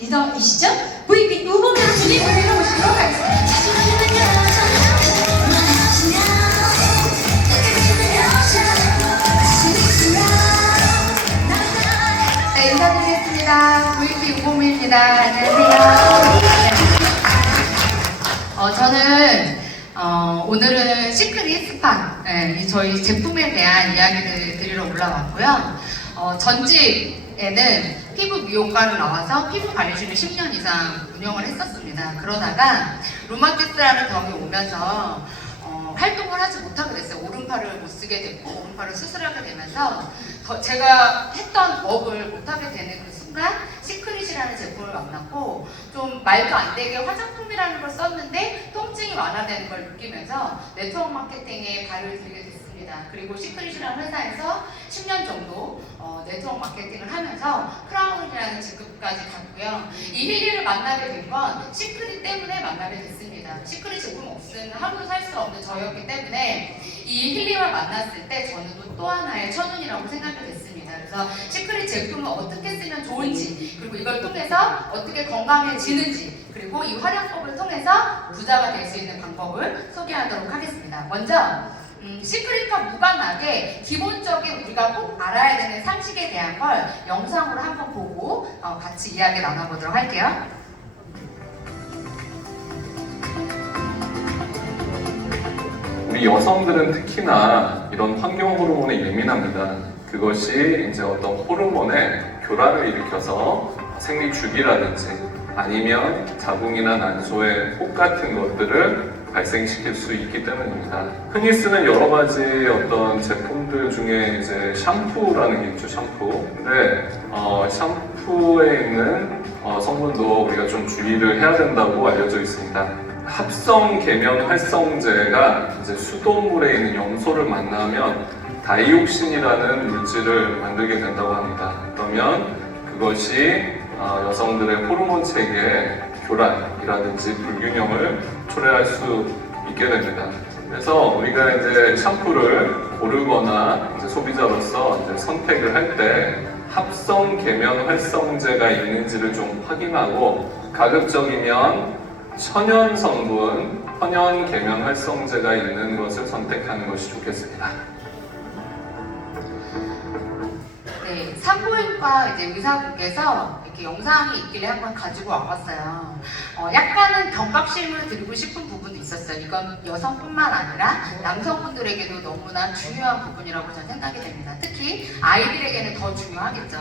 리더이시죠? VP 우범 교수님 여기로 모시도록 하겠습니다. 네, 인사드리겠습니다. VP 우범입니다. 안녕하세요. 저는 오늘은 시크릿 스파, 저희 제품에 대한 이야기를 드리러 올라왔고요. 전직에는 피부 미용과를 나와서 피부 관리실을 10년 이상 운영을 했었습니다. 그러다가 루마티스라는 병이 오면서 활동을 하지 못하게 됐어요. 오른팔을 못 쓰게 됐고 오른팔을 수술하게 되면서 제가 했던 업을 못하게 되는 그 순간 시크릿이라는 제품을 만났고 좀 말도 안 되게 화장품이라는 걸 썼는데 통증이 완화되는 걸 느끼면서 네트워크 마케팅에 발을 들게 됐습니다. 그리고 시크릿이라는 회사에서 10년 정도 네트워크 마케팅을 하면서 크라운이라는 직급까지 갔고요. 이 힐리를 만나게 된 건 시크릿 때문에 만나게 됐습니다. 시크릿 제품 없으면 하루도 살 수 없는 저였기 때문에 이 힐리와 만났을 때 저는 또 하나의 천운이라고 생각이 됐습니다. 그래서 시크릿 제품을 어떻게 쓰면 좋은지, 그리고 이걸 통해서 어떻게 건강해지는지, 그리고 이 활용법을 통해서 부자가 될 수 있는 방법을 소개하도록 하겠습니다. 먼저 시크릿과 무관하게 기본적인 우리가 꼭 알아야 되는 상식에 대한 걸 영상으로 한번 보고 같이 이야기 나눠보도록 할게요. 우리 여성들은 특히나 이런 환경 호르몬에 예민합니다. 그것이 이제 어떤 호르몬의 교란을 일으켜서 생리 주기라든지 아니면 자궁이나 난소의 혹 같은 것들을 발생시킬 수 있기 때문입니다. 흔히 쓰는 여러 가지 어떤 제품들 중에 이제 샴푸라는 게 있죠, 샴푸. 근데 샴푸에 있는 성분도 우리가 좀 주의를 해야 된다고 알려져 있습니다. 합성 계면 활성제가 이제 수돗물에 있는 염소를 만나면 다이옥신이라는 물질을 만들게 된다고 합니다. 그러면 그것이 여성들의 호르몬 체계의 교란이라든지 불균형을 초래할 수 있게 됩니다. 그래서 우리가 이제 샴푸를 고르거나 이제 소비자로서 이제 선택을 할 때 합성 계면 활성제가 있는지를 좀 확인하고 가급적이면 천연 성분, 천연 계면 활성제가 있는 것을 선택하는 것이 좋겠습니다. 네, 산부인과 이제 의사분께서 이렇게 영상이 있길래 한번 가지고 와봤어요. 약간은 경각심을 드리고 싶은 부분도 있었어요. 이건 여성뿐만 아니라 남성분들에게도 너무나 중요한 부분이라고 저는 생각이 됩니다. 특히 아이들에게는 더 중요하겠죠.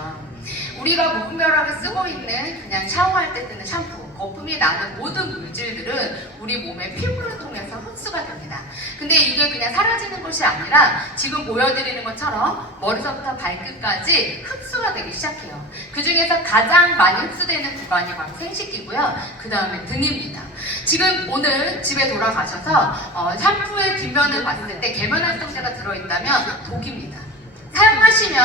우리가 무분별하게 쓰고 있는 그냥 샤워할 때 쓰는 샴푸, 거품이 나는 모든 물질들은 우리 몸의 피부를 통해서 흡수가 됩니다. 근데 이게 그냥 사라지는 것이 아니라 지금 보여드리는 것처럼 머리서부터 발끝까지 흡수가 되기 시작해요. 그 중에서 가장 많이 흡수되는 구간이 바로 생식기고요. 그 다음에 등입니다. 지금 오늘 집에 돌아가셔서 샴푸의 뒷면을 봤을 때 계면활성제가 들어있다면 독입니다. 사용하시면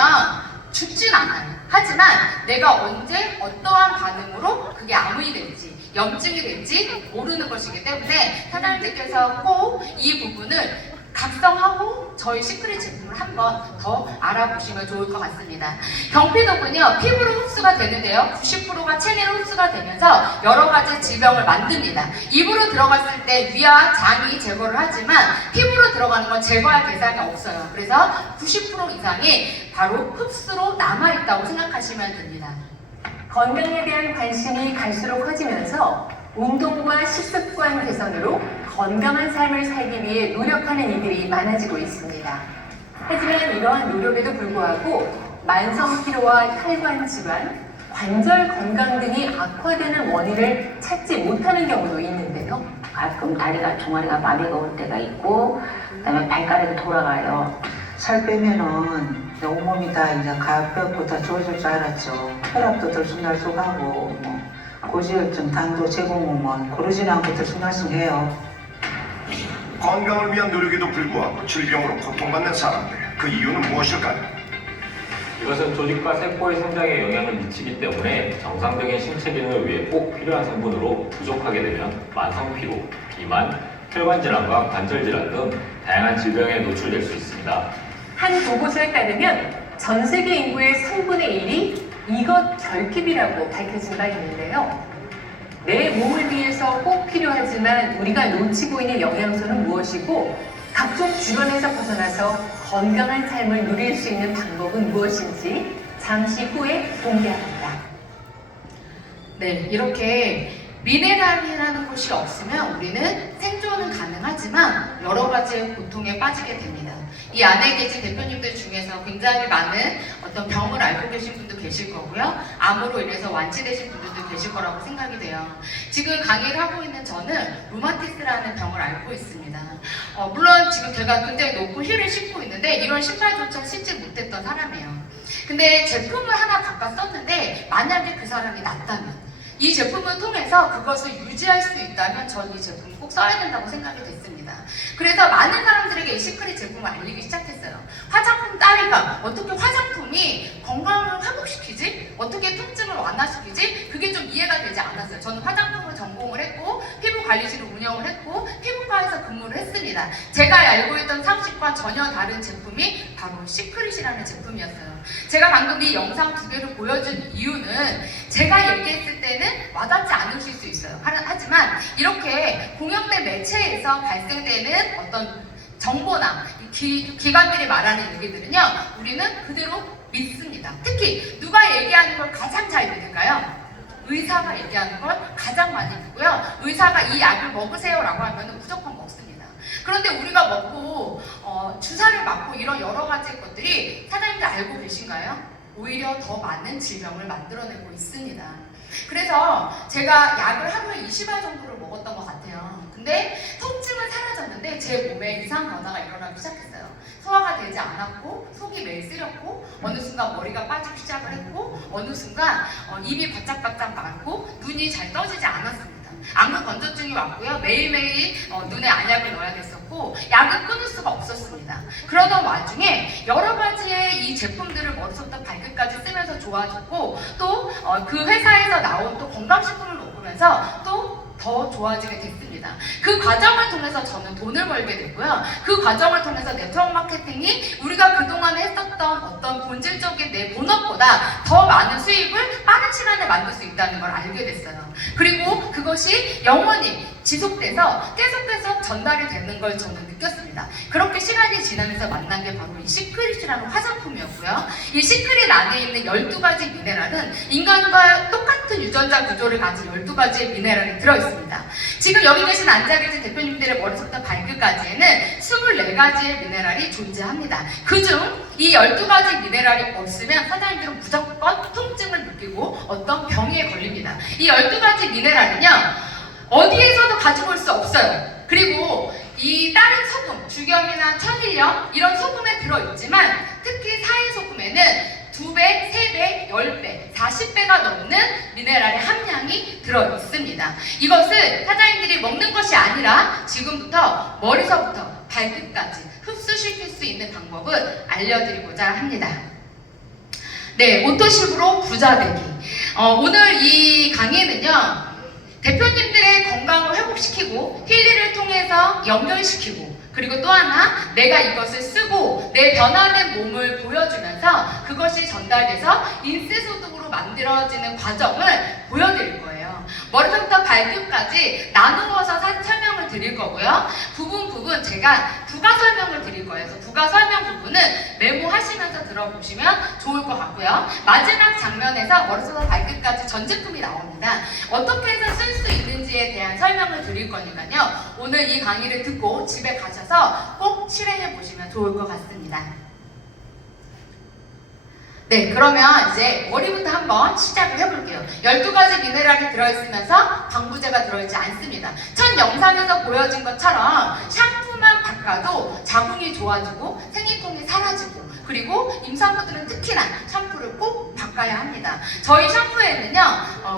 죽진 않아요. 하지만 내가 언제 어떠한 반응으로 그게 암이 될지 염증이 될지 모르는 것이기 때문에 사장님께서 꼭 이 부분을 각성하고 저희 시크릿 제품을 한번 더 알아보시면 좋을 것 같습니다. 경피독은요, 피부로 흡수가 되는데요, 90%가 체내로 흡수가 되면서 여러 가지 질병을 만듭니다. 입으로 들어갔을 때 위와 장이 제거를 하지만 피부로 들어가는 건 제거할 대상이 없어요. 그래서 90% 이상이 바로 흡수로 남아있다고 생각하시면 됩니다. 건강에 대한 관심이 갈수록 커지면서 운동과 식습관 개선으로 건강한 삶을 살기 위해 노력하는 이들이 많아지고 있습니다. 하지만 이러한 노력에도 불구하고 만성 피로와 혈관 질환, 관절 건강 등이 악화되는 원인을 찾지 못하는 경우도 있는데요. 가끔 다리가 종아리가 마비가 올 때가 있고 그다음에 발가락이 돌아가요. 살 빼면은 온몸이 다 이제 가볍고 다 좋아질 줄 알았죠. 혈압도 들쑥날쑥하고 고지혈증, 당도, 제공호몬 고르지 않고 들쑥날쑥해요. 건강을 위한 노력에도 불구하고 질병으로 고통받는 사람들, 그 이유는 무엇일까요? 이것은 조직과 세포의 성장에 영향을 미치기 때문에 정상적인 신체 기능을 위해 꼭 필요한 성분으로 부족하게 되면 만성 피로, 비만, 혈관 질환과 관절 질환 등 다양한 질병에 노출될 수 있습니다. 한 보고서에 따르면 전 세계 인구의 3분의 1이 이것 결핍이라고 밝혀진 바 있는데요. 내 몸을 위해서 꼭 필요하지만 우리가 놓치고 있는 영양소는 무엇이고 각종 주변에서 벗어나서 건강한 삶을 누릴 수 있는 방법은 무엇인지 잠시 후에 공개합니다. 네, 이렇게 미네랄이라는 것이 없으면 우리는 생존은 가능하지만 여러 가지의 고통에 빠지게 됩니다. 이 안에 계신 대표님들 중에서 굉장히 많은 어떤 병을 앓고 계신 분도 계실 거고요. 암으로 인해서 완치되신 분들도 계실 거라고 생각이 돼요. 지금 강의를 하고 있는 저는 루마티스라는 병을 앓고 있습니다. 물론 지금 제가 굉장히 높은 힐을 신고 있는데 이런 신발조차 신지 못했던 사람이에요. 근데 제품을 하나 바꿔 썼는데 만약에 그 사람이 낫다면 이 제품을 통해서 그것을 유지할 수 있다면 전 이 제품을 꼭 써야 된다고 생각이 됐습니다. 그래서 많은 사람들에게 이 시크릿 제품을 알리기 시작했어요. 화장품 따위가 어떻게 화장품이 건강을 회복시키지? 어떻게 통증을 완화시키지? 그게 좀 이해가 되지 않았어요. 저는 화장품을 전공을 했고 피부관리실을 운영을 했고 피부과에서 근무를 했습니다. 제가 알고 있던 상식과 전혀 다른 제품이 바로 시크릿이라는 제품이었어요. 제가 방금 이 영상 두 개를 보여준 이유는 제가 얘기했을 때는 와닿지 않으실 수 있어요. 하지만 이렇게 공영된 매체에서 발생되는 어떤 정보나 기관들이 말하는 얘기들은요, 우리는 그대로 믿습니다. 특히 누가 얘기하는 걸 가장 잘 믿을까요? 의사가 얘기하는 걸 가장 많이 믿고요. 의사가 이 약을 먹으세요라고 하면 무조건 먹습니다. 그런데 우리가 먹고 주사를 맞고 이런 여러 가지 것들이 사장님들 알고 계신가요? 오히려 더 많은 질병을 만들어내고 있습니다. 그래서 제가 약을 하루에 20알 정도를 먹었던 것 같아요. 근데 통증은 사라졌는데 제 몸에 이상 변화가 일어나기 시작했어요. 소화가 되지 않았고 속이 매일 쓰렸고 어느 순간 머리가 빠지기 시작을 했고 어느 순간 입이 바짝바짝 마르고 눈이 잘 떠지지 않았습니다. 안구 건조증이 왔고요. 매일매일 눈에 안약을 넣어야 됐었고 약을 끊을 수가 없었습니다. 그러던 와중에 여러 가지의 이 제품들을 머리부터 발끝까지 쓰면서 좋아졌고 또 그 회사에서 나온 또 건강식품을 먹으면서 또 더 좋아지게 됐습니다. 그 과정을 통해서 저는 돈을 벌게 됐고요. 그 과정을 통해서 네트워크 마케팅이 우리가 그동안에 했었던 어떤 본질적인 내 본업보다 더 많은 수입을 빠른 시간에 만들 수 있다는 걸 알게 됐어요. 그리고 그것이 영원히 지속돼서 계속해서 전달이 되는 걸 저는 느꼈습니다. 그렇게 시간이 지나면서 만난 게 바로 이 시크릿이라는 화장품이었고요. 이 시크릿 안에 있는 12가지 미네랄은 인간과 똑같은 유전자 구조를 가진 12가지의 미네랄이 들어있습니다. 지금 여기 계신 앉아 계신 대표님들의 머리부터 발끝까지에는 24가지의 미네랄이 존재합니다. 그중 이 12가지 미네랄이 없으면 사장님들은 무조건 통증을 느끼고 어떤 병에 걸립니다. 이 12가지 미네랄은요, 어디에서도 가지고 올 수 없어요. 그리고 이 다른 소금, 죽염이나 천일염 이런 소금에 들어있지만 특히 사해소금에는 2배, 3배, 10배, 40배가 넘는 미네랄의 함량이 들어있습니다. 이것을 사장님들이 먹는 것이 아니라 지금부터 머리서부터 발끝까지 흡수시킬 수 있는 방법을 알려드리고자 합니다. 네, 오토십으로 부자 되기. 오늘 이 강의는요, 대표님들의 건강을 회복시키고 힐리를 통해서 연결시키고 그리고 또 하나 내가 이것을 쓰고 내 변화된 몸을 보여주면서 그것이 전달돼서 인쇄소득으로 만들어지는 과정을 보여드릴 거예요. 머리부터 발끝까지 나누어서 설명을 드릴 거고요. 부분 제가 부가 설명을 드릴 거예요. 그래서 부가 설명 부분은 메모하시면서 들어보시면 좋을 것 같고요. 마지막 장면에서 머리부터 발끝까지 전 제품이 나옵니다. 어떻게 해서 쓸 수 있는지에 대한 설명을 드릴 거니까요. 오늘 이 강의를 듣고 집에 가셔서 꼭 실행해 보시면 좋을 것 같습니다. 네, 그러면 이제 머리부터 한번 시작을 해볼게요. 12가지 미네랄이 들어있으면서 방부제가 들어있지 않습니다. 첫 영상에서 보여진 것처럼 샴푸만 바꿔도 자궁이 좋아지고 생리통이 사라지고 그리고 임산부들은 특히나 샴푸를 꼭 바꿔야 합니다. 저희 샴푸에는요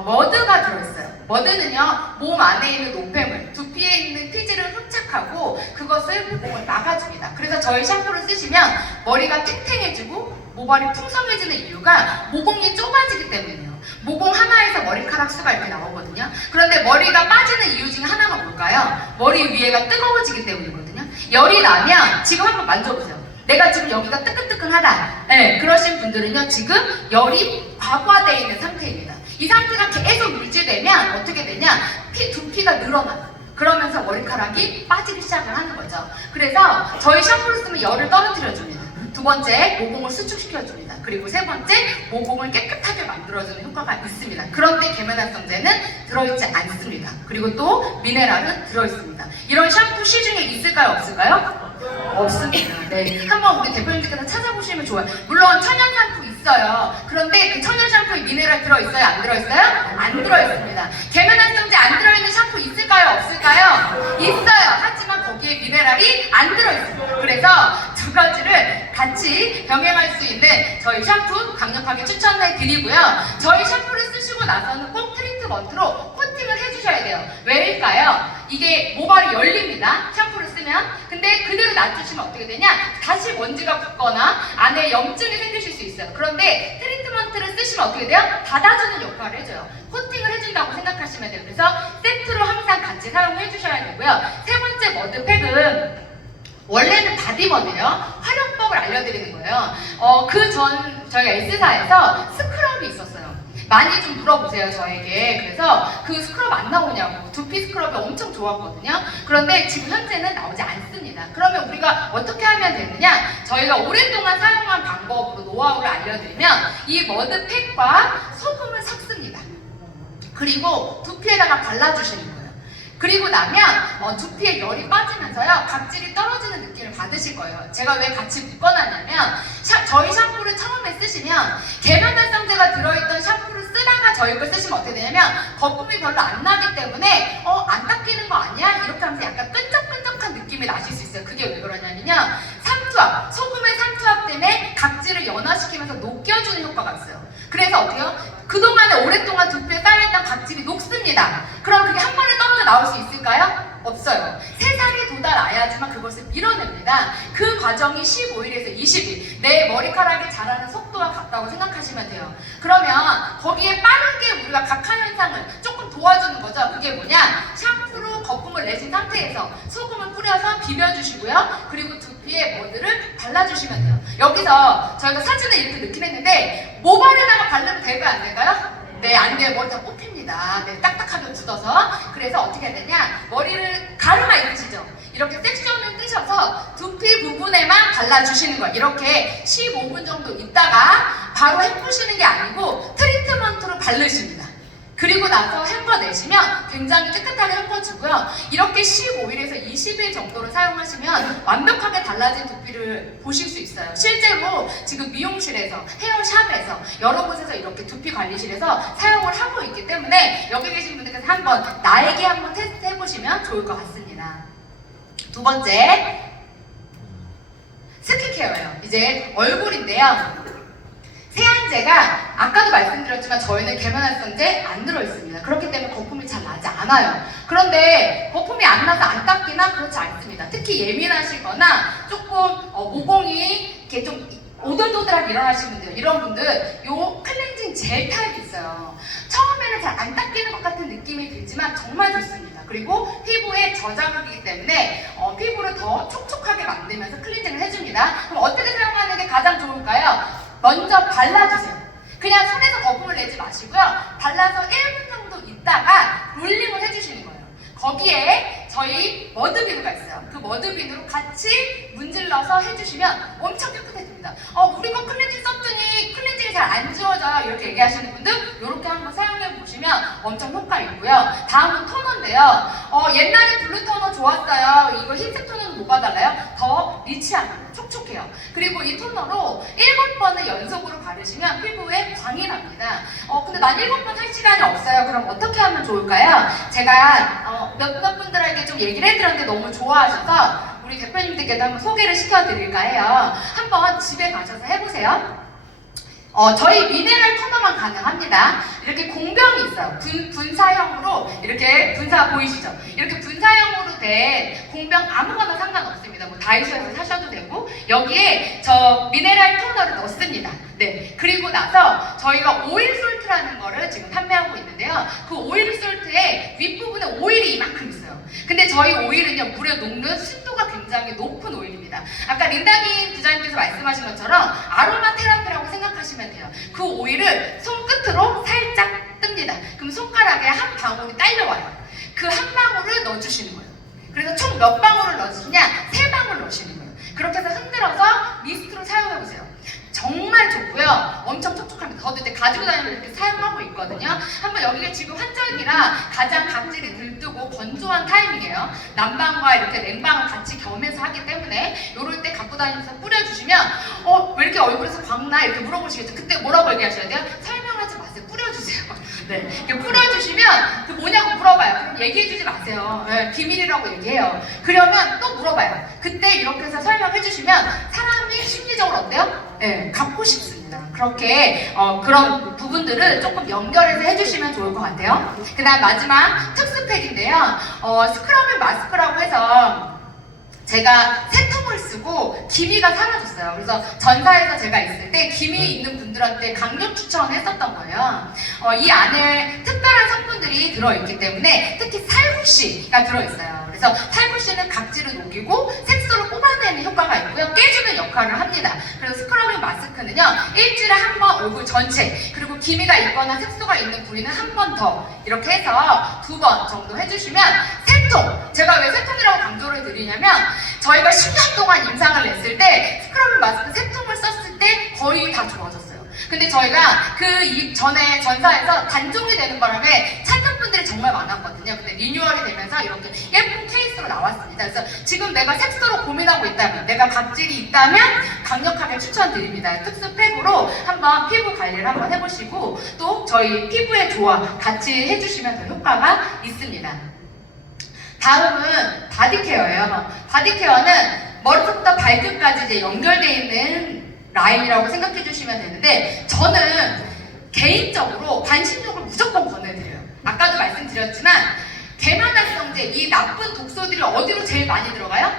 머드가 들어있어요. 머드는요 몸 안에 있는 노폐물, 두피에 있는 피지를 흡착하고 그것을 모공을 막아줍니다. 그래서 저희 샴푸를 쓰시면 머리가 탱탱해지고 모발이 풍성해지는 이유가 모공이 좁아지기 때문이에요. 모공 하나에서 머리카락 수가 이렇게 나오거든요. 그런데 머리가 빠지는 이유 중에 하나가 뭘까요? 머리 위에가 뜨거워지기 때문이거든요. 열이 나면 지금 한번 만져보세요. 내가 지금 여기가 뜨끈뜨끈하다. 네, 그러신 분들은요, 지금 열이 과부하되어 있는 상태입니다. 이 상태가 계속 유지되면 어떻게 되냐? 두피가 늘어나요. 그러면서 머리카락이 빠지기 시작을 하는 거죠. 그래서 저희 샴푸를 쓰면 열을 떨어뜨려줍니다. 두 번째, 모공을 수축시켜줍니다. 그리고 세 번째, 모공을 깨끗하게 만들어주는 효과가 있습니다. 그런데 계면활성제는 들어있지 않습니다. 그리고 또 미네랄은 들어있습니다. 이런 샴푸 시중에 있을까요? 없을까요? 없습니다. 네, 한번 우리 대표님들께서 찾아보시면 좋아요. 물론 천연 샴푸 있어요. 그런데 그 천연 샴푸에 미네랄 들어있어요? 안 들어있어요? 안 들어있습니다. 계면활성제 안 들어있는 샴푸 있을까요? 없을까요? 있어요. 하지만 거기에 미네랄이 안 들어있습니다. 그래서 두 가지를 같이 병행할 수 있는 저희 샴푸 강력하게 추천해 드리고요. 저희 샴푸를 쓰시고 나서는 꼭 트리트먼트로 코팅을 해주셔야 돼요. 왜일까요? 이게 모발이 열립니다. 샴푸를 쓰면. 근데 그대로 놔두시면 어떻게 되냐? 다시 먼지가 붙거나 안에 염증이 생기실 수 있어요. 그런데 트리트먼트를 쓰시면 어떻게 돼요? 닫아주는 역할을 해줘요. 코팅을 해준다고 생각하시면 돼요. 그래서 세트로 항상 같이 사용해 주셔야 되고요. 세 번째 머드팩은 원래는 바디머드예요. 활용법을 알려드리는 거예요. 저희가 S사에서 스크럽이 있었어요. 많이 좀 물어보세요, 저에게. 그래서 그 스크럽 안 나오냐고. 두피 스크럽이 엄청 좋았거든요. 그런데 지금 현재는 나오지 않습니다. 그러면 우리가 어떻게 하면 되느냐? 저희가 오랫동안 사용한 방법으로 노하우를 알려드리면 이 머드팩과 소금을 섞습니다. 그리고 두피에다가 발라주시는 거예요. 그리고 나면 두피에 열이 빠지면서요, 각질이 떨어지는 느낌을 받으실 거예요. 제가 왜 같이 묶어놨냐면 저희 샴푸를 처음에 쓰시면 계면활성제가 들어있던 샴푸를 쓰다가 저희 걸 쓰시면 어떻게 되냐면 거품이 별로 안 나기 때문에 안 닦이는 거 아니야? 이렇게 하면서 약간 끈적끈적한 느낌이 나실 수 있어요. 그게 왜 그러냐면요, 삼투압, 소금의 삼투압 때문에 각질을 연화시키면서 녹여주는 효과가 있어요. 그래서 어때요? 그동안에 오랫동안 두피에 쌓여있던 각질이 녹습니다. 그럼 그게 한 번에 떨어져 나올 수 있을까요? 없어요. 3살이 도달해야지만 그것을 밀어냅니다. 그 과정이 15일에서 20일. 내 머리카락이 자라는 속도와 같다고 생각하시면 돼요. 그러면 거기에 빠르게 우리가 각화 현상을 조금 도와주는 거죠. 그게 뭐냐? 샴푸로 거품을 내신 상태에서 소금을 뿌려서 비벼주시고요. 그리고 두피에 머드를 발라주시면 돼요. 여기서 저희가 사진을 이렇게 넣긴 했는데 모발에다가 바르면 될까요? 안 될까요? 네, 안 돼요. 머리 다 뽑힙니다. 네, 딱딱하게 굳어서. 그래서 어떻게 해야 되냐? 머리를 가르마 입으시죠? 이렇게 섹션을 뜨셔서 두피 부분에만 발라주시는 거예요. 이렇게 15분 정도 있다가 바로 헹구시는 게 아니고 트리트먼트로 바르십니다. 그리고 나서 헹궈내시면 굉장히 깨끗하게 헹궈주고요. 이렇게 15일에서 20일 정도를 사용하시면 완벽하게 달라진 두피를 보실 수 있어요. 실제로 지금 미용실에서, 헤어샵에서, 여러 곳에서 이렇게 두피 관리실에서 사용을 하고 있기 때문에 여기 계신 분들께서 한번 나에게 한번 테스트 해보시면 좋을 것 같습니다. 두 번째, 스킨케어예요. 이제 얼굴인데요. 세안제가 아까도 말씀드렸지만 저희는 계면활성제 안 들어있습니다. 그렇기 때문에 거품이 잘 나지 않아요. 그런데 거품이 안 나서 안 닦이나? 그렇지 않습니다. 특히 예민하시거나 조금 모공이 이렇게 좀 오돌도돌하게 일어나시는 분들, 이런 분들 요 클렌징 젤 타입이 있어요. 처음에는 잘 안 닦이는 것 같은 느낌이 들지만 정말 좋습니다. 그리고 피부에 저자극이기 때문에 피부를 더 촉촉하게 만들면서 클렌징을 해줍니다. 그럼 어떻게 사용하는 게 가장 좋을까요? 먼저 발라주세요. 그냥 손에서 거품을 내지 마시고요. 발라서 1분 정도 있다가 롤링을 해주시는 거예요. 거기에 저희 머드비누가 있어요. 그 머드비누로 같이 문질러서 해주시면 엄청 깨끗해집니다. 우리 거 클렌징 썼더니 클렌징이 잘 안 지워져요. 이렇게 얘기하시는 분들 이렇게 한번 사용해 보시면 엄청 효과 있고요. 다음은 토너인데요. 옛날에 블루 토너 좋았어요. 이거 흰색 토너는 뭐가 달라요? 더 리치합니다. 촉촉해요. 그리고 이 토너로 7번을 연속으로 바르시면 피부에 광이 납니다. 근데 난 7번 할 시간이 없어요. 그럼 어떻게 하면 좋을까요? 제가 몇몇 분들에게 좀 얘기를 해드렸는데 너무 좋아하셔서 우리 대표님들께도 한번 소개를 시켜드릴까 해요. 한번 집에 가셔서 해보세요. 저희 미네랄 토너만 가능합니다. 이렇게 공병이 있어요. 분사형으로, 이렇게 분사 보이시죠? 이렇게 분사형으로 된 공병 아무거나 상관없습니다. 뭐 다이소에서 사셔도 되고, 여기에 저 미네랄 토너를 넣습니다. 네, 그리고 나서 저희가 오일 솔트라는 거를 지금 판매하고 있는데요. 그 오일 솔트의 윗부분에 오일이 이만큼 있어요. 근데 저희 오일은요, 물에 녹는 순도가 굉장히 높은 오일입니다. 아까 린다님 부장님께서 말씀하신 것처럼 아로마 테라피라고 생각하시면 돼요. 그 오일을 손끝으로 살짝 뜹니다. 그럼 손가락에 한 방울이 딸려와요. 그 한 방울을 넣어주시는 거예요. 그래서 총 몇 방울을 넣으시냐? 3방울 넣으시는 거예요. 그렇게 해서 흔들어서 미스트로 사용해보세요. 정말 좋고요. 엄청 촉촉합니다. 저도 이제 가지고 다니면서 이렇게 사용하고 있거든요. 한번 여기가 지금 환절기라 가장 각질이 들뜨고 건조한 타임이에요. 난방과 이렇게 냉방을 같이 겸해서 하기 때문에 이럴 때 갖고 다니면서 뿌려주시면 왜 이렇게 얼굴에서 광나? 이렇게 물어보시겠죠. 그때 뭐라고 얘기하셔야 돼요? 설명하지 마세요. 뿌려주세요. 네, 이렇게 뿌려주시면 그 뭐냐고 물어봐요. 그럼 얘기해주지 마세요. 네, 비밀이라고 얘기해요. 그러면 또 물어봐요. 그때 이렇게 해서 설명해주시면 사람이 심리적으로 어때요? 네, 갖고 싶습니다. 그렇게 그런 부분들을 조금 연결해서 해주시면 좋을 것 같아요. 그 다음 마지막 특수팩인데요. 스크러빙 마스크라고 해서 제가 세 통을 쓰고 기미가 사라졌어요. 그래서 전사에서 제가 있을 때 기미 있는 분들한테 강력 추천했었던 거예요. 이 안에 특별한 성분들이 들어있기 때문에 특히 살구씨가 들어있어요. 그래서 살구씨는 각질을 녹이고 색소를 뽑아내는 효과가 있고요. 깨주는 역할을 합니다. 그래서 스크러빙 마스크는요, 일주일에 한 번 얼굴 전체, 그리고 기미가 있거나 색소가 있는 부위는 한 번 더 이렇게 해서 2번 정도 해주시면 3통! 제가 왜 3통이라고 강조를 드리냐면 저희가 10년 동안 임상을 냈을 때 스크러빙 마스크 3통을 썼을 때 거의 다 좋아졌어요. 근데 저희가 그 전에 전사에서 단종이 되는 바람에 찾는 분들이 정말 많았거든요. 근데 리뉴얼이 되면서 이렇게 예쁜 케이스로 나왔습니다. 그래서 지금 내가 색소로 고민하고 있다면, 내가 각질이 있다면 강력하게 추천드립니다. 특수팩으로 한번 피부 관리를 한번 해보시고 또 저희 피부의 조화 같이 해주시면 더 효과가 있습니다. 다음은 바디케어예요. 바디케어는 머리부터 발끝까지 이제 연결되어 있는 라인이라고 생각해 주시면 되는데, 저는 개인적으로 반신욕을 무조건 권해드려요. 아까도 말씀드렸지만 계면활성제, 이 나쁜 독소들이 어디로 제일 많이 들어가요?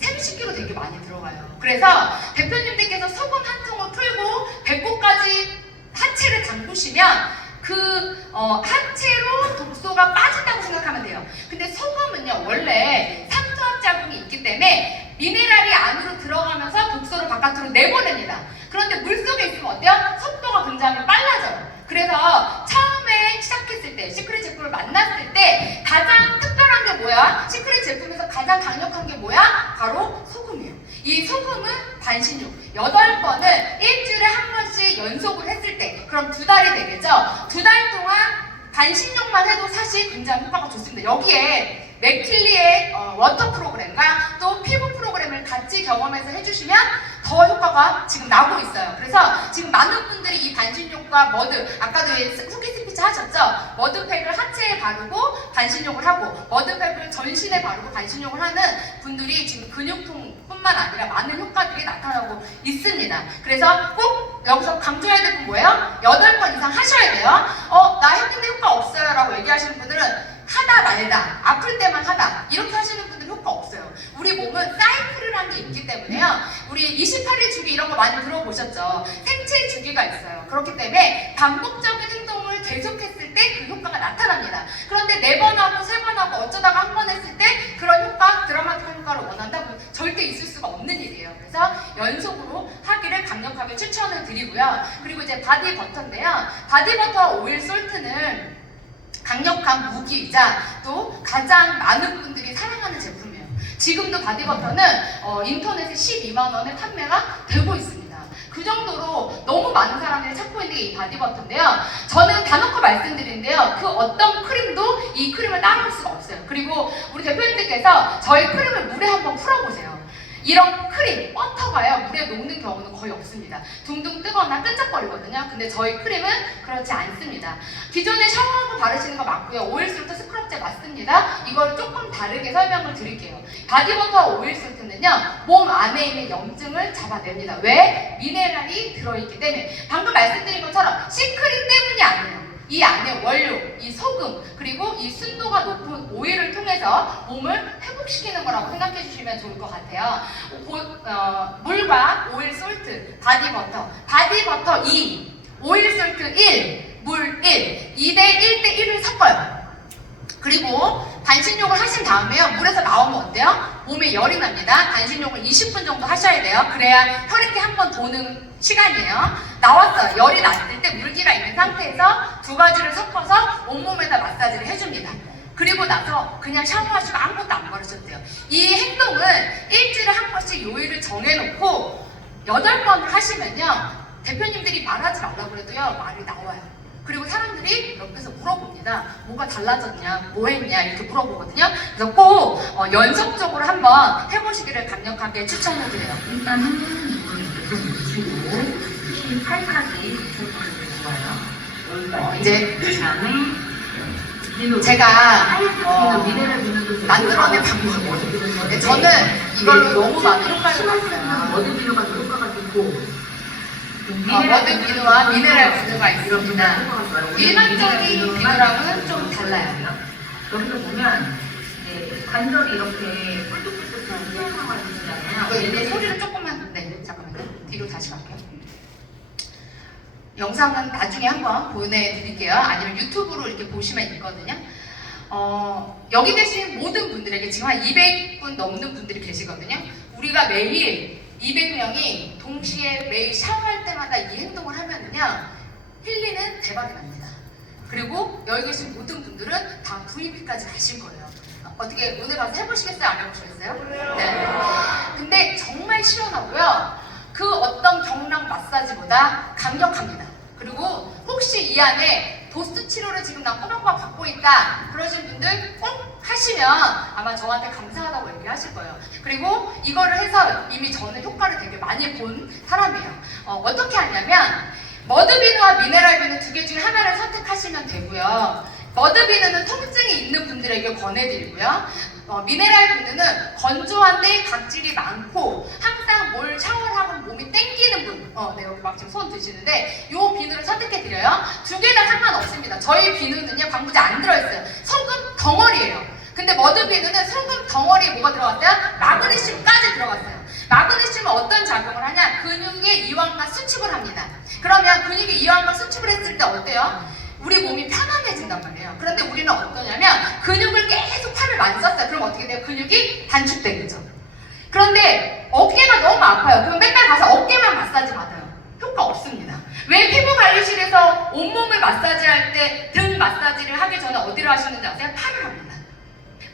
생식기로 되게 많이 들어가요. 그래서 대표님들께서 소금 한 통을 풀고 배꼽까지 하체를 담그시면 그 하체로 독소가 빠진다고 생각하면 돼요. 근데 소금은요, 원래 삼투압 작용이 있기 때문에 미네랄이 안으로 들어가면서 독소를 바깥으로 내보냅니다. 그런데 물속에 있으면 어때요? 속도가 굉장히 빨라져요. 그래서 처음에 시작했을 때, 시크릿 제품을 만났을 때 가장 특별한 게 뭐야? 시크릿 제품에서 가장 강력한 게 뭐야? 바로 소금이에요. 이 소금은 반신욕 8번을 일주일에 한 번씩 연속을 했을 때, 그럼 2달이 되겠죠? 2달 동안 반신욕만 해도 사실 굉장히 효과가 좋습니다. 여기에 맥킬리의 워터 프로그램과 또 피부 프로그램을 같이 경험해서 해주시면 더 효과가 지금 나고 있어요. 그래서 지금 많은 분들이 이 반신욕과 머드, 아까도 후기 스피치 하셨죠? 머드팩을 하체에 바르고 반신욕을 하고 머드팩을 전신에 바르고 반신욕을 하는 분들이 지금 근육통뿐만 아니라 많은 효과들이 나타나고 있습니다. 그래서 꼭 여기서 강조해야 될 건 뭐예요? 8번 이상 하셔야 돼요. 나 했는데 효과 없어요 라고 얘기하시는 분들은 하다 말다, 아플 때만 하다, 이렇게 하시는 분들은 효과 없어요. 우리 몸은 사이클이라는 게 있기 때문에요. 우리 28일 주기 이런 거 많이 들어보셨죠? 생체 주기가 있어요. 그렇기 때문에 반복적인 행동을 계속했을 때 그 효과가 나타납니다. 그런데 4번 하고 3번 하고 어쩌다가 한 번 했을 때 그런 효과, 드라마틱한 효과를 원한다고 절대 있을 수가 없는 일이에요. 그래서 연속으로 하기를 강력하게 추천을 드리고요. 그리고 이제 바디버터인데요. 바디버터 오일 솔트는 강력한 무기이자 또 가장 많은 분들이 사랑하는 제품이에요. 지금도 바디버터는 인터넷에 12만 원에 판매가 되고 있습니다. 그 정도로 너무 많은 사람들이 찾고 있는 게 이 바디버터인데요. 저는 단호코 말씀드리는데요. 그 어떤 크림도 이 크림을 따라올 수가 없어요. 그리고 우리 대표님들께서 저희 크림을 물에 한번 풀어보세요. 이런 크림, 버터가요, 물에 녹는 경우는 거의 없습니다. 둥둥 뜨거나 끈적거리거든요. 근데 저희 크림은 그렇지 않습니다. 기존에 샤워하고 바르시는 거 맞고요. 오일솔트 스크럽제 맞습니다. 이걸 조금 다르게 설명을 드릴게요. 바디버터 오일솔트는요, 몸 안에 있는 염증을 잡아냅니다. 왜? 미네랄이 들어있기 때문에. 방금 말씀드린 것처럼 시크릿 때문이 아니에요. 이 안에 원료, 이 소금, 그리고 이 순도가 높은 오일을 통해서 몸을 회복시키는 거라고 생각해 주시면 좋을 것 같아요. 물과 오일 솔트, 바디버터 2 오일솔트 1, 물 1, 2대 1대 1을 섞어요. 그리고 반신욕을 하신 다음에요. 물에서 나오면 어때요? 몸에 열이 납니다. 반신욕을 20분 정도 하셔야 돼요. 그래야 혈액이 한 번 도는 시간이에요. 나왔어요. 열이 났을 때 물기가 있는 상태에서 두 가지를 섞어서 온몸에다 마사지를 해줍니다. 그리고 나서 그냥 샤워하시고 아무것도 안 바르셔도 돼요. 이 행동은 일주일에 한 번씩 요일을 정해놓고 8번을 하시면요. 대표님들이 말하지 말라고 그래도요. 말이 나와요. 그리고 사람들이 옆에서 물어봅니다. 뭐가 달라졌냐, 뭐 했냐 이렇게 물어보거든요. 그래서 꼭 연속적으로 한번 해보시기를 강력하게 추천해드려요. 일단 한 번은 이걸 이렇게 좀 붙이고 키 팔까지 붙여주는 게 좋아요. 이제 그다음에 제가 미네랄 비누도 만들어낸 방법이 저는 이걸로 너무 많은 효과를 봤어요. 머드 비누가 더 효과가 좋고 머드 비누와 미네랄 비누가 있습니다. 일반적인 비누랑은 좀 달라요. 여기서 보면 이제 관절이 이렇게 뿔뚝뿔뚝한 튀어나와 있잖아요. 이제 소리를 조금만 잠깐만요. 뒤로 다시 갈게요. 영상은 나중에 한번 보내드릴게요. 아니면 유튜브로 이렇게 보시면 있거든요. 여기 계신 모든 분들에게 지금 한 200분 넘는 분들이 계시거든요. 우리가 매일 200명이 동시에 매일 샤워할 때마다 이 행동을 하면은요 힐리는 대박이 납니다. 그리고 여기 계신 모든 분들은 다 VIP까지 가실 거예요. 어떻게 오늘 가서 해보시겠어요? 안 해보시겠어요? 네. 근데 정말 시원하고요. 그 어떤 경락 마사지보다 강력합니다. 그리고 혹시 이 안에 도수 치료를 지금 나 꼬박꼬박 받고 있다 그러신 분들 꼭 하시면 아마 저한테 감사하다고 얘기하실 거예요. 그리고 이거를 해서 이미 저는 효과를 되게 많이 본 사람이에요. 어떻게 하냐면 머드비누와 미네랄 비누 두 개 중에 하나를 선택하시면 되고요. 머드비누는 통증이 있는 분들에게 권해드리고요. 미네랄 비누는 건조한데 각질이 많고 항상 뭘 샤워를 하면 몸이 땡기는 분, 네, 여기 막 지금 손 드시는데 이 비누를 선택해드려요. 두 개 다 상관없습니다. 저희 비누는요 방부제 안 들어있어요. 소금 덩어리예요. 근데 머드 비누는 소금 덩어리에 뭐가 들어갔어요? 마그네슘까지 들어갔어요. 마그네슘은 어떤 작용을 하냐? 근육의 이완과 수축을 합니다. 그러면 근육의 이완과 수축을 했을 때 어때요? 우리 몸이 편안해진단 말이에요. 그런데 우리는 어떠냐면 근육을 계속 팔을 많이 썼어요. 그럼 어떻게 돼요? 근육이 단축되겠죠. 그런데 어깨가 너무 아파요. 그럼 맨날 가서 어깨만 마사지 받아요. 효과 없습니다. 왜 피부관리실에서 온몸을 마사지할 때 등 마사지를 하기 전에 어디로 하시는지 아세요? 팔을 합니다.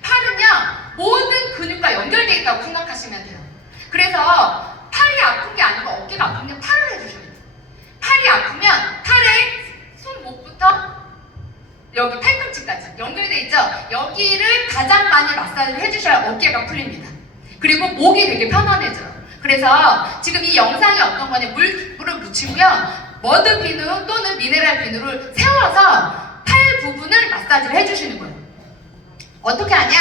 팔은요 모든 근육과 연결되어 있다고 생각하시면 돼요. 그래서 팔이 아픈 게 아니고 어깨가 아프면 팔을 해주셔야 돼요. 팔이 아프면 팔에 손목부터 여기 팔꿈치까지 연결돼 있죠? 여기를 가장 많이 마사지를 해주셔야 어깨가 풀립니다. 그리고 목이 되게 편안해져요. 그래서 지금 이 영상이 어떤 거냐, 물을 묻히고요. 머드 비누 또는 미네랄 비누를 세워서 팔 부분을 마사지를 해주시는 거예요. 어떻게 하냐?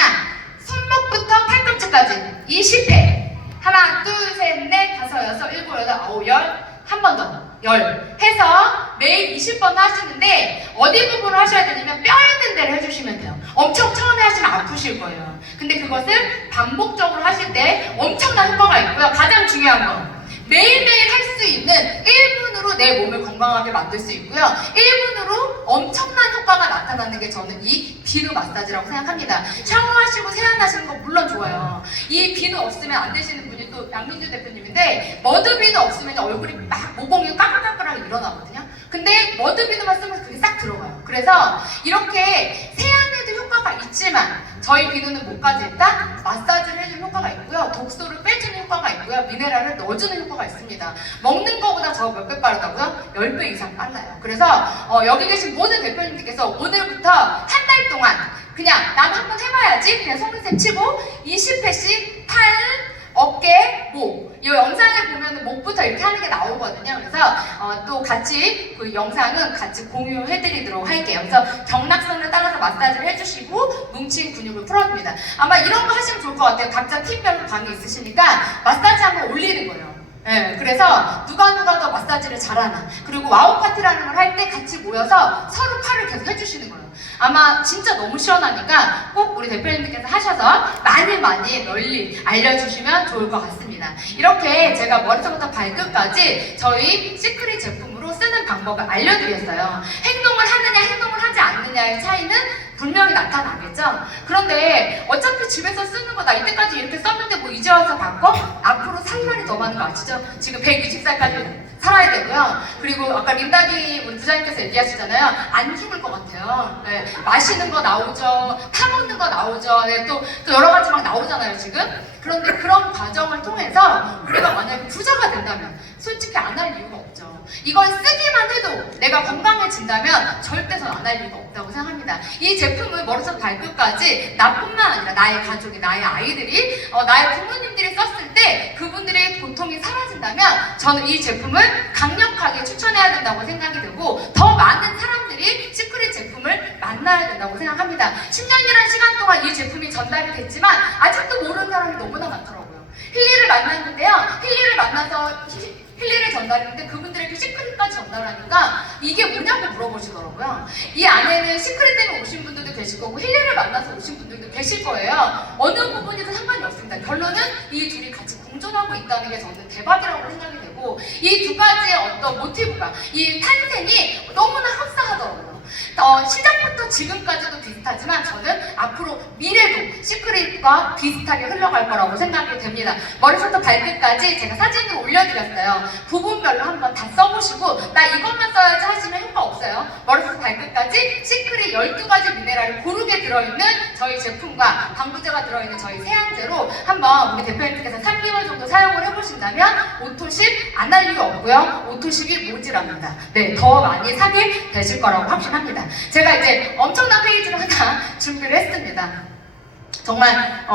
손목부터 팔꿈치까지 20회. 하나, 둘, 셋, 넷, 다섯, 여섯, 일곱, 여덟, 아홉, 열. 한 번 더, 10 해서 매일 20번 하시는데 어디 부분을 하셔야 되냐면 뼈 있는 데를 해주시면 돼요. 엄청 처음에 하시면 아프실 거예요. 근데 그것을 반복적으로 하실 때 엄청난 효과가 있고요. 가장 중요한 건 매일매일 할 수 있는 1분으로 내 몸을 건강하게 만들 수 있고요. 1분으로 엄청난 효과가 나타나는 게 저는 이 비누 마사지라고 생각합니다. 샤워하시고 세안하시는 거 물론 좋아요. 이 비누 없으면 안 되시는 분이 또 양민주 대표님인데 머드 비누 없으면 얼굴이 막 모공이 까끌까끌하게 일어나거든요. 근데 머드 비누만 쓰면 그게 싹 들어가요. 그래서 이렇게 세안에도 효과가 있지만 저희 비누는 뭐까지 했다? 마사지를 해주는 효과가 있고요. 독소를 빼주는 효과가 있고요. 미네랄을 넣어주는 효과가 있습니다. 먹는 거보다 저 몇 배 빠르다고요? 10배 이상 빨라요. 그래서 여기 계신 모든 대표님들께서 오늘부터 한 달 동안 그냥 나도 한번 해봐야지 그냥 속눈썹 치고 20회씩 팔, 어깨, 목. 이 영상에 보면 목부터 이렇게 하는 게 나오거든요. 그래서 또 같이 그 영상은 같이 공유해드리도록 할게요. 그래서 경락선을 따라서 마사지를 해주시고 뭉친 근육을 풀어줍니다. 아마 이런 거 하시면 좋을 것 같아요. 각자 팀별로 방이 있으시니까 마사지 한번 올리는 거예요. 네, 그래서 누가 더 마사지를 잘하나, 그리고 와우 파티라는 걸 할 때 같이 모여서 서로 팔을 계속 해주시는 거예요. 아마 진짜 너무 시원하니까 꼭 우리 대표님들께서 하셔서 많이 널리 알려주시면 좋을 것 같습니다. 이렇게 제가 머리부터 발끝까지 저희 시크릿 제품으로 쓰는 방법을 알려드렸어요. 행동을 하느냐 행동을 하지 않느냐의 차이는 분명히 나타나겠죠. 그런데 어차피 집에서 쓰는 거 나 이때까지 이렇게 썼는데 뭐 이제 와서 바꿔? 앞으로 살 날이 더 많은 거 아시죠? 지금 120살까지 살아야 되고요. 그리고 아까 림다디 우리 부장님께서 얘기하시잖아요. 안 죽을 것 같아요. 네, 마시는 거 나오죠. 타먹는 거 나오죠. 네, 또 여러 가지 막 나오잖아요 지금. 그런데 그런 과정을 통해서 우리가 만약에 부자가 된다면 솔직히 안 할 이유가 없죠. 이걸 쓰기만 해도 내가 건강해진다면 절대 전 안 할 이유가 없다고 생각합니다. 이 제품을 머리부터 발끝까지 나뿐만 아니라 나의 가족이, 나의 아이들이, 나의 부모님들이 썼을 때 그분들의 고통이 사라진다면 저는 이 제품을 강력하게 추천해야 된다고 생각이 들고 더 많은 사람들이 시크릿 제품을 만나야 된다고 생각합니다. 10년이라는 시간 동안 이 제품이 전달이 됐지만 아직도 모르는 사람이 너무나 많더라고요. 힐리를 만났는데요. 힐리를 만나서 힐리를 전달했는데 그분들에게 시크릿까지 전달하니까 이게 뭐냐고 물어보시더라고요. 이 안에는 시크릿 때문에 오신 분들도 계실 거고 힐리를 만나서 오신 분들도 계실 거예요. 어느 부분이든 상관이 없습니다. 결론은 이 둘이 같이 공존하고 있다는 게 저는 대박이라고 생각이 되고 이 두 가지의 어떤 모티브가 이 탄생이 너무나 흡사하더라고요. 시작부터 지금까지도 비슷하지만 저는 앞으로 미래도 시크릿과 비슷하게 흘러갈 거라고 생각이 됩니다. 머리부터 발끝까지 제가 사진을 올려드렸어요. 부분별로 한번 다 써보시고 나 이것만 써야지 하시면 효과 없어요. 머리부터 발끝까지 시크릿 12가지 미네랄이 고르게 들어있는 저희 제품과 방부제가 들어있는 저희 세안제로 한번 우리 대표님께서 3개월 정도 사용을 해보신다면 오토십 안 할 이유 없고요. 오토십이 모질합니다. 네, 더 많이 사게 되실 거라고 확신합니다. 제가 이제 엄청난 페이지를 하나 준비를 했습니다. 정말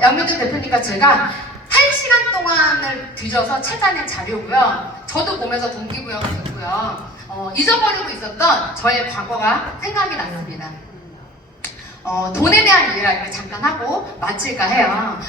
양민준 대표님과 제가 1시간 동안을 뒤져서 찾아낸 자료고요. 저도 보면서 동기부여가 됐고요. 잊어버리고 있었던 저의 과거가 생각이 났습니다. 돈에 대한 이야기를 잠깐 하고 마칠까 해요.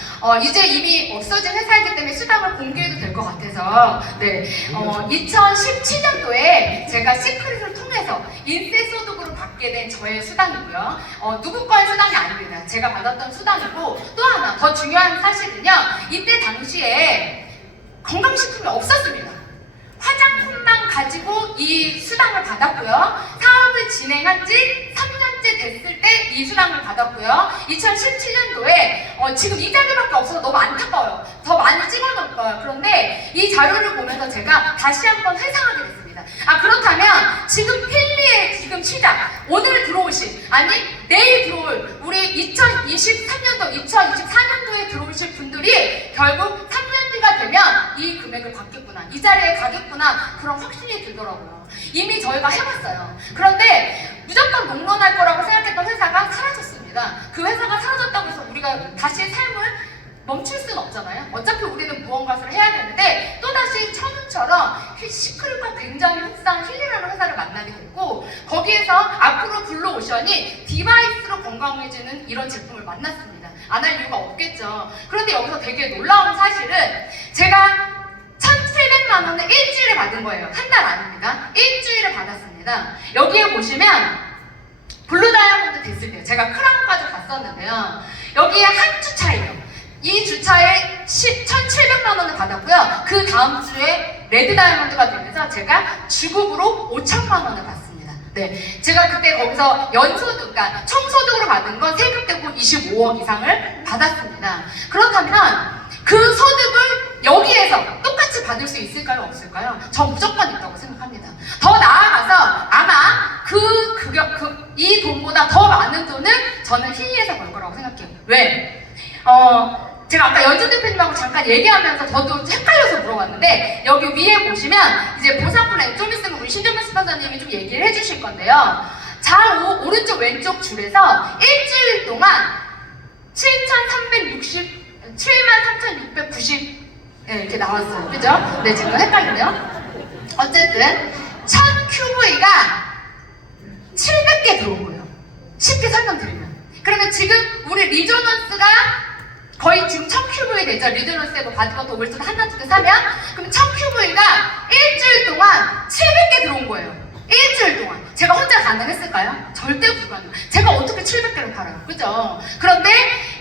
이제 이미 없어진 회사이기 때문에 수당을 공개해도 될 것 같아서 네, 2017년도에 제가 시크릿을 통해서 인세 소득으로 받게 된 저의 수당이고요. 누구 거의 수당이 아닙니다. 제가 받았던 수당이고 또 하나 더 중요한 사실은요. 이때 당시에 건강식품이 없었습니다. 화장품만 가지고 이 수당을 받았고요. 사업을 진행한 지 3년째 됐을 때 이 수당을 받았고요. 2017년도에 지금 이 자료밖에 없어서 너무 안타까워요. 더 많이 찍어놓을 거예요. 그런데 이 자료를 보면서 제가 다시 한번 회상하게 됐습니다. 그렇다면 지금 힐리의 지금 시작, 오늘 들어오신, 아니 내일 들어올 우리 2023년도, 2024년도에 들어오실 분들이 결국 3년 뒤가 되면 이 금액을 받겠구나, 이 자리에 가겠구나, 그런 확신이 들더라고요. 이미 저희가 해봤어요. 그런데 무조건 롱런할 거라고 생각했던 회사가 사라졌습니다. 그 회사가 사라졌다고 해서 우리가 다시 삶을 멈출 수는 없잖아요. 어차피 우리는 무언가를 해야 되는데 또다시 천우처럼 시크릿과 굉장히 흡사한 힐리라는 회사를 만나게 됐고 거기에서 앞으로 블루오션이 디바이스로 건강해지는 이런 제품을 만났습니다. 안 할 이유가 없겠죠. 그런데 여기서 되게 놀라운 사실은 제가 1,700만 원을 일주일에 받은 거예요. 한 달 아닙니다. 일주일에 받았습니다. 여기에 보시면 블루 다이아몬드 됐을 때 제가 크라운까지 갔었는데요. 여기에 한 주차예요. 이 주차에 1,700만 원을 받았고요. 그 다음 주에 레드 다이아몬드가 되면서 제가 주급으로 5,000만 원을 받습니다. 네, 제가 그때 거기서 연소득, 그러니까 총소득으로 받은 건 세금 떼고 25억 이상을 받았습니다. 그렇다면 그 소득을 여기에서 똑같이 받을 수 있을까요? 없을까요? 전 무조건 있다고 생각합니다. 더 나아가서 아마 이 돈보다 더 많은 돈을 저는 힐리에서 벌 거라고 생각해요. 왜? 제가 아까 연준 대표님하고 잠깐 얘기하면서 저도 헷갈려서 물어봤는데 여기 위에 보시면 이제 보상 플랜 좀 있으면 우리 신정면 스폰서님이 좀 얘기를 해주실 건데요. 오른쪽 왼쪽 줄에서 일주일 동안 73,690 네, 이렇게 나왔어요. 그죠? 네, 지금 헷갈리네요. 어쨌든 1000QV가 700개 들어온 거예요. 쉽게 설명드리면. 그러면 지금 우리 리조넌스가 거의 지금 1000QV 되죠. 리조넌스에 바디버터 오일스도 하나 두 개 사면 그럼 1000QV가 일주일 동안 700개 들어온 거예요. 일주일 동안. 제가 혼자 가능했을까요? 절대 불가능. 제가 어떻게 700개를 팔아요? 그죠? 그런데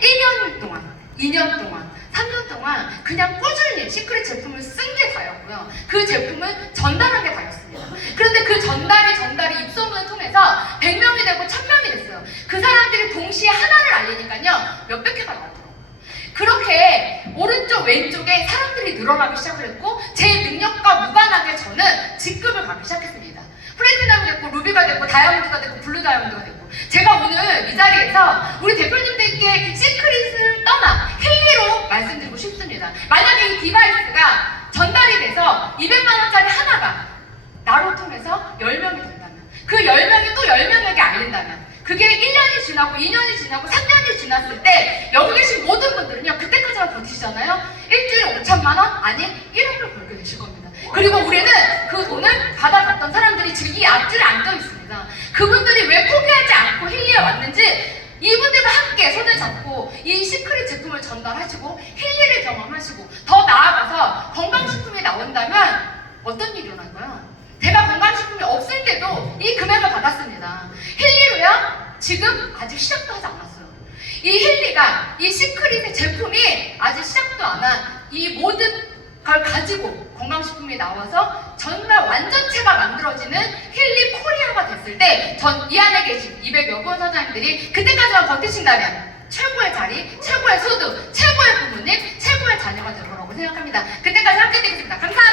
1년 동안, 2년 동안, 3년 동안 그냥 꾸준히 시크릿 제품을 쓴 게 다였고요. 그 제품을 전달한 게 다였습니다. 그런데 그 전달이 입소문을 통해서 100명이 되고 1000명이 됐어요. 그 사람들이 동시에 하나를 알리니까요. 몇백 개가 나오더라고요. 그렇게 오른쪽 왼쪽에 사람들이 늘어나기 시작을 했고 제 능력과 무관하게 저는 직급을 받기 시작했습니다. 플래티넘이 됐고 루비가 됐고 다이아몬드가 됐고 블루 다이아몬드가 됐고 제가 오늘 이 자리에서 우리 대표님들께 시크릿을 떠나 힐리로 말씀드리고 싶습니다. 만약에 이 디바이스가 전달이 돼서 200만 원짜리 하나가 나로 통해서 10명이 된다면 그 10명이 또 10명에게 알린다면 그게 1년이 지나고 2년이 지나고 3년이 지났을 때 여기 계신 모든 분들은요 그때까지만 버티시잖아요. 일주일에 5천만 원? 아니 1억을 벌게 되실 겁니다. 그리고 우리는 그 돈을 받아갔던 사람들이 지금 이 앞줄에 앉아 있습니다. 그분들이 왜 포기하지 않고 힐리에 왔는지 이분들과 함께 손을 잡고 이 시크릿 제품을 전달하시고 힐리를 경험하시고 더 나아가서 건강식품이 나온다면 어떤 일이 일어날까요? 제가 건강식품이 없을 때도 이 금액을 받았습니다. 힐리로요? 지금 아직 시작도 하지 않았어요. 이 힐리가 이 시크릿의 제품이 아직 시작도 안 한 이 모든 걸 가지고 건강식품이 나와서 정말 완전체가 만들어지는 힐리 코리아가 됐을 때 전 이 안에 계신 200여 분 사장님들이 그때까지만 버티신다면 최고의 자리, 최고의 소득, 최고의 부모님, 최고의 자녀가 될 거라고 생각합니다. 그때까지 함께 되겠습니다. 감사합니다.